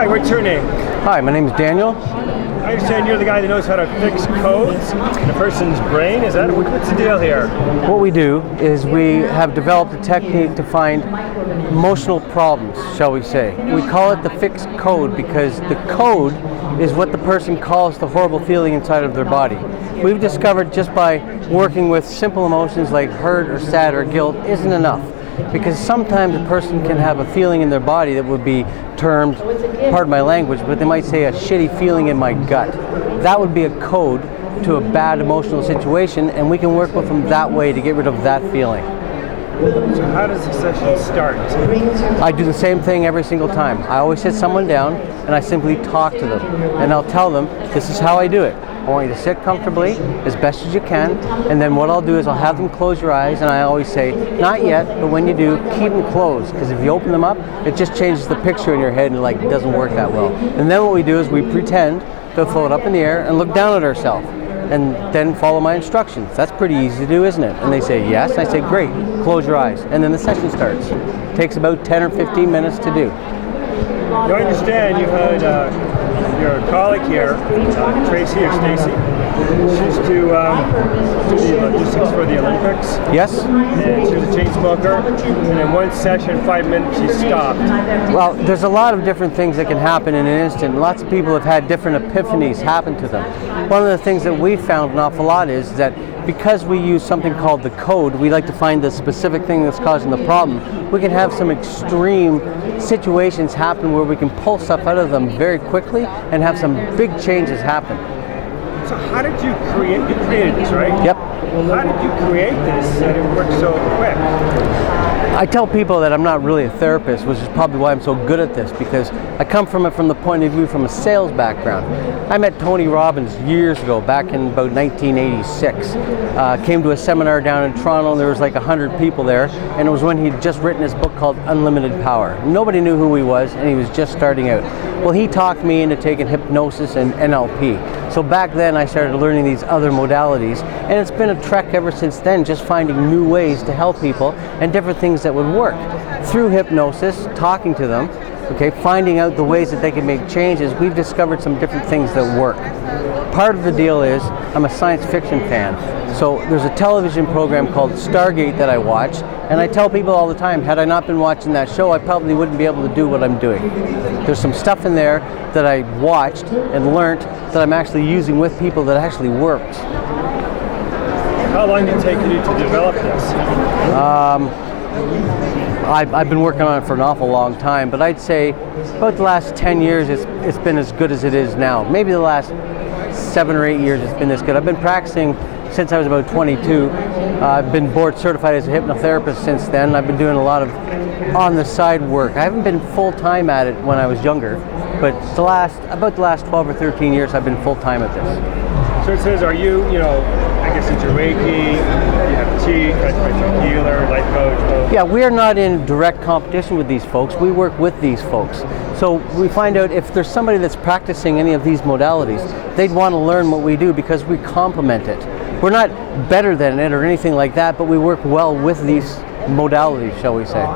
Hi, what's your name? Hi, my name is Daniel. I understand you're the guy that knows how to fix codes in a person's brain. Is that what's the deal here? What we do is we have developed a technique to find emotional problems, shall we say. We call it the F.I.X code because the code is what the person calls the horrible feeling inside of their body. We've discovered just by working with simple emotions like hurt or sad or guilt isn't enough. Because sometimes a person can have a feeling in their body that would be termed, pardon my language, but they might say a shitty feeling in my gut. That would be a code to a bad emotional situation, and we can work with them that way to get rid of that feeling. So how does the session start? I do the same thing every single time. I always sit someone down and I simply talk to them. And I'll tell them, this is how I do it. I want you to sit comfortably as best as you can, and then what I'll do is I'll have them close your eyes, and I always say, not yet, but when you do, keep them closed, because if you open them up, it just changes the picture in your head and it doesn't work that well. And then what we do is we pretend to throw it up in the air and look down at ourselves, and then follow my instructions. That's pretty easy to do, isn't it? And they say yes, and I say great, close your eyes, and then the session starts. It takes about 10 or 15 minutes to do. You understand you had your colleague here, Tracy or Stacy. She's to do the logistics for the Olympics. Yes. And she was a chain smoker. And in one session, 5 minutes, she stopped. Well, there's a lot of different things that can happen in an instant. Lots of people have had different epiphanies happen to them. One of the things that we've found an awful lot is that because we use something called the code, we like to find the specific thing that's causing the problem. We can have some extreme situations happen where we can pull stuff out of them very quickly and have some big changes happen. So how did you created this, right? Yep. How did you create this that it worked so quick? I tell people that I'm not really a therapist, which is probably why I'm so good at this, because I come from it from the point of view from a sales background. I met Tony Robbins years ago, back in about 1986. Came to a seminar down in Toronto, and there was like 100 people there, and it was when he'd just written his book called Unlimited Power. Nobody knew who he was, and he was just starting out. Well, he talked me into taking hypnosis and NLP. So back then I started learning these other modalities, and it's been a trek ever since then, just finding new ways to help people and different things that would work. Through hypnosis, talking to them, okay, finding out the ways that they can make changes, we've discovered some different things that work. Part of the deal is I'm a science fiction fan. So there's a television program called Stargate that I watch, and I tell people all the time, had I not been watching that show, I probably wouldn't be able to do what I'm doing. There's some stuff in there that I watched and learned that I'm actually using with people that actually works. How long did it take you to develop this? I've been working on it for an awful long time, but I'd say about the last 10 years it's been as good as it is now. Maybe the last 7 or 8 years it's been this good. I've been practicing since I was about 22. I've been board certified as a hypnotherapist since then. I've been doing a lot of on-the-side work. I haven't been full-time at it when I was younger, but about the last 12 or 13 years I've been full-time at this. So it says, are you I guess it's your Reiki, EFT, Tranformational Healer, life coach? Yeah, we're not in direct competition with these folks. We work with these folks. So we find out if there's somebody that's practicing any of these modalities, they'd want to learn what we do because we complement it. We're not better than it or anything like that, but we work well with these modalities, shall we say.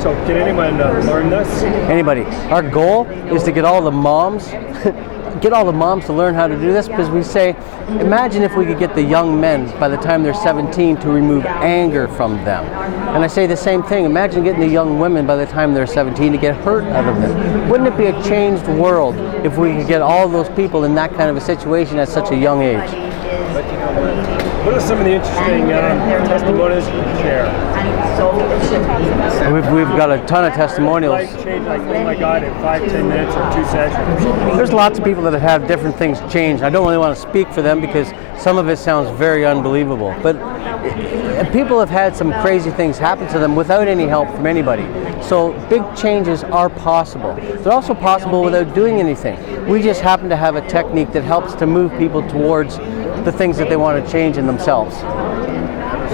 So can anyone learn this? Anybody. Our goal is to get all the moms to learn how to do this, because we say, imagine if we could get the young men by the time they're 17 to remove anger from them. And I say the same thing, imagine getting the young women by the time they're 17 to get hurt out of them. Wouldn't it be a changed world if we could get all those people in that kind of a situation at such a young age? What are some of the interesting testimonials you can share? We've got a ton of testimonials. Like, oh my God, in 5-10 minutes or 2 sessions. There's lots of people that have had different things change. I don't really want to speak for them because some of it sounds very unbelievable. But people have had some crazy things happen to them without any help from anybody. So big changes are possible. They're also possible without doing anything. We just happen to have a technique that helps to move people towards the things that they want to change in themselves.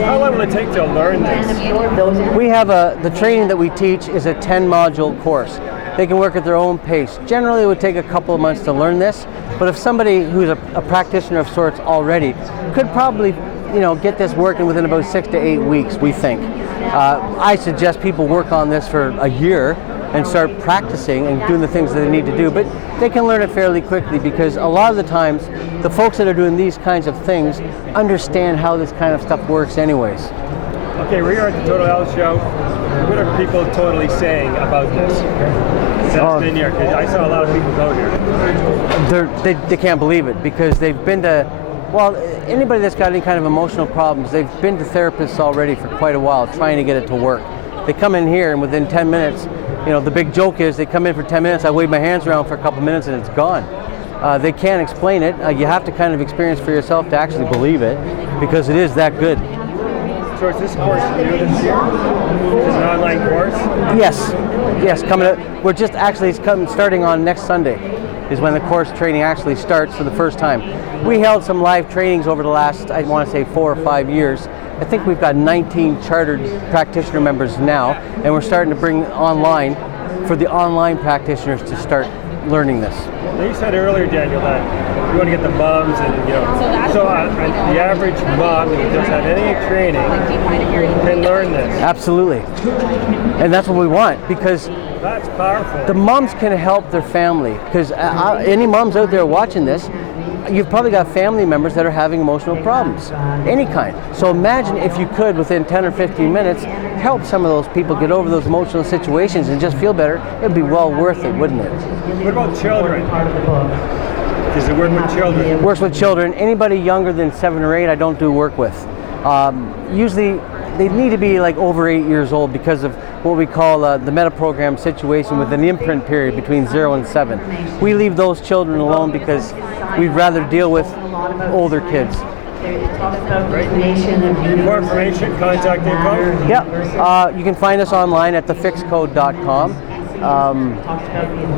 How long will it take to learn this? We have the training that we teach is a 10-module course. They can work at their own pace. Generally, it would take a couple of months to learn this, but if somebody who's a practitioner of sorts already could probably get this working within about 6 to 8 weeks, we think. I suggest people work on this for a year, and start practicing and doing the things that they need to do. But they can learn it fairly quickly, because a lot of the times the folks that are doing these kinds of things understand how this kind of stuff works anyways. Okay, we're here at the Total Health Show. What are people totally saying about this? That's been here, 'cause I saw a lot of people go here. They can't believe it, because they've been to, well, anybody that's got any kind of emotional problems, they've been to therapists already for quite a while trying to get it to work. They come in here and within 10 minutes, you know, the big joke is they come in for 10 minutes, I wave my hands around for a couple minutes and it's gone. They can't explain it. You have to kind of experience for yourself to actually believe it, because it is that good. So is this course new this year? Is it an online course? Yes, coming up. We're just actually, starting on next Sunday is when the course training actually starts for the first time. We held some live trainings over the last, I want to say 4 or 5 years. I think we've got 19 chartered practitioner members now, and we're starting to bring online for the online practitioners to start learning this. Now you said earlier, Daniel, that you want to get the moms and, you know, so the average mom who doesn't have any training can learn this. Absolutely. And that's what we want, because That's powerful. the moms can help their family, because any moms out there watching this, you've probably got family members that are having emotional problems, any kind. So imagine if you could, within 10 or 15 minutes, help some of those people get over those emotional situations and just feel better. It'd be well worth it, wouldn't it? What about children? Does it work with children? It works with children. Anybody younger than 7 or 8, I don't do work with. Usually, they need to be like over 8 years old, because of what we call the meta-program situation with an imprint period between 0 and 7. We leave those children alone because we'd rather deal with older kids. More information, contact info? Yeah, you can find us online at thefixcode.com.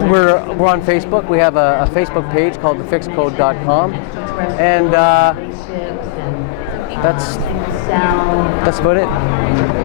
We're on Facebook. We have a Facebook page called thefixcode.com, and that's about it.